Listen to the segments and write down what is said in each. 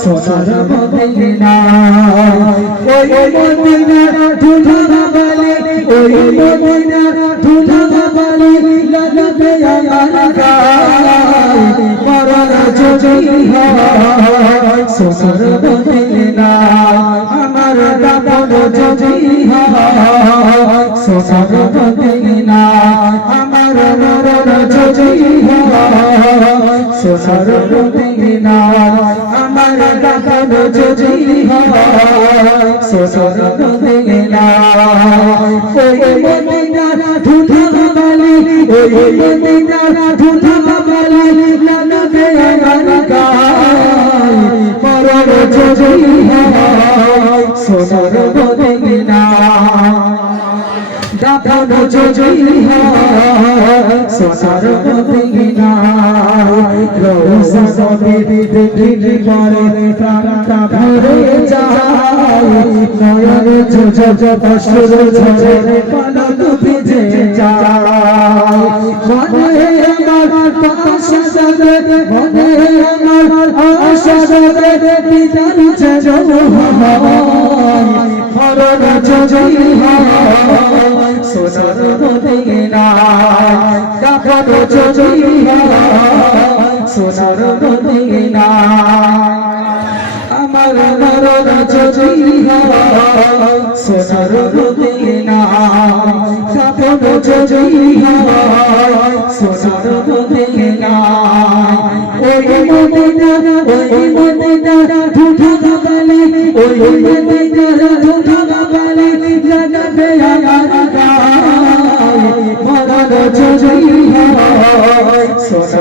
সোনার মদিনা ওই মদিনা ধুলা বালি, ওই মদিনা ধুলা বালি, লাগবে আমার গায়। মরণ যদি হয় সোনার মদিনা আমার কাপন যদি হয় সোনার মদিনা আমার সোনার মদিনা আমার কাপন যদি সোনার মদিনা ওই মদিনা ধুধা বালি ওই মদিনা ধুধা বালি লাগবে আমার গায় মরণ যদি সোনার দাপন যদি সোনার মদিনা রোজা নবী দেখিলে পরে প্রাণটা ভরে যায় নয়ন যোজ অসুর ঝরে পলক ভিজে যায় মনে আমার পাশে যাবে মনে আমার আশা যাবে পিতার যেন হয়। মরণ যদি হয়। আমার যদি হয় সোনার মদিনা কাপড় হয় সোনার মদিনা ওই মদিনা ওই মদিনা ঠুঠা গালে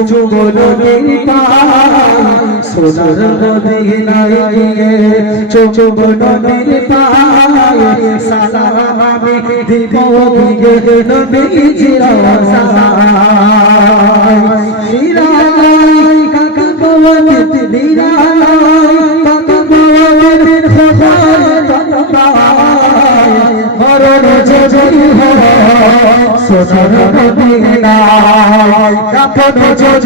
গিয়ে পায় সোনার মদিনায় গিয়ে চুপ সালাম আমি দিব দিগে নবীজির সালাম নিরাই কাকা বাবাত নিরাই সোনার মদিনা কাপড় যদি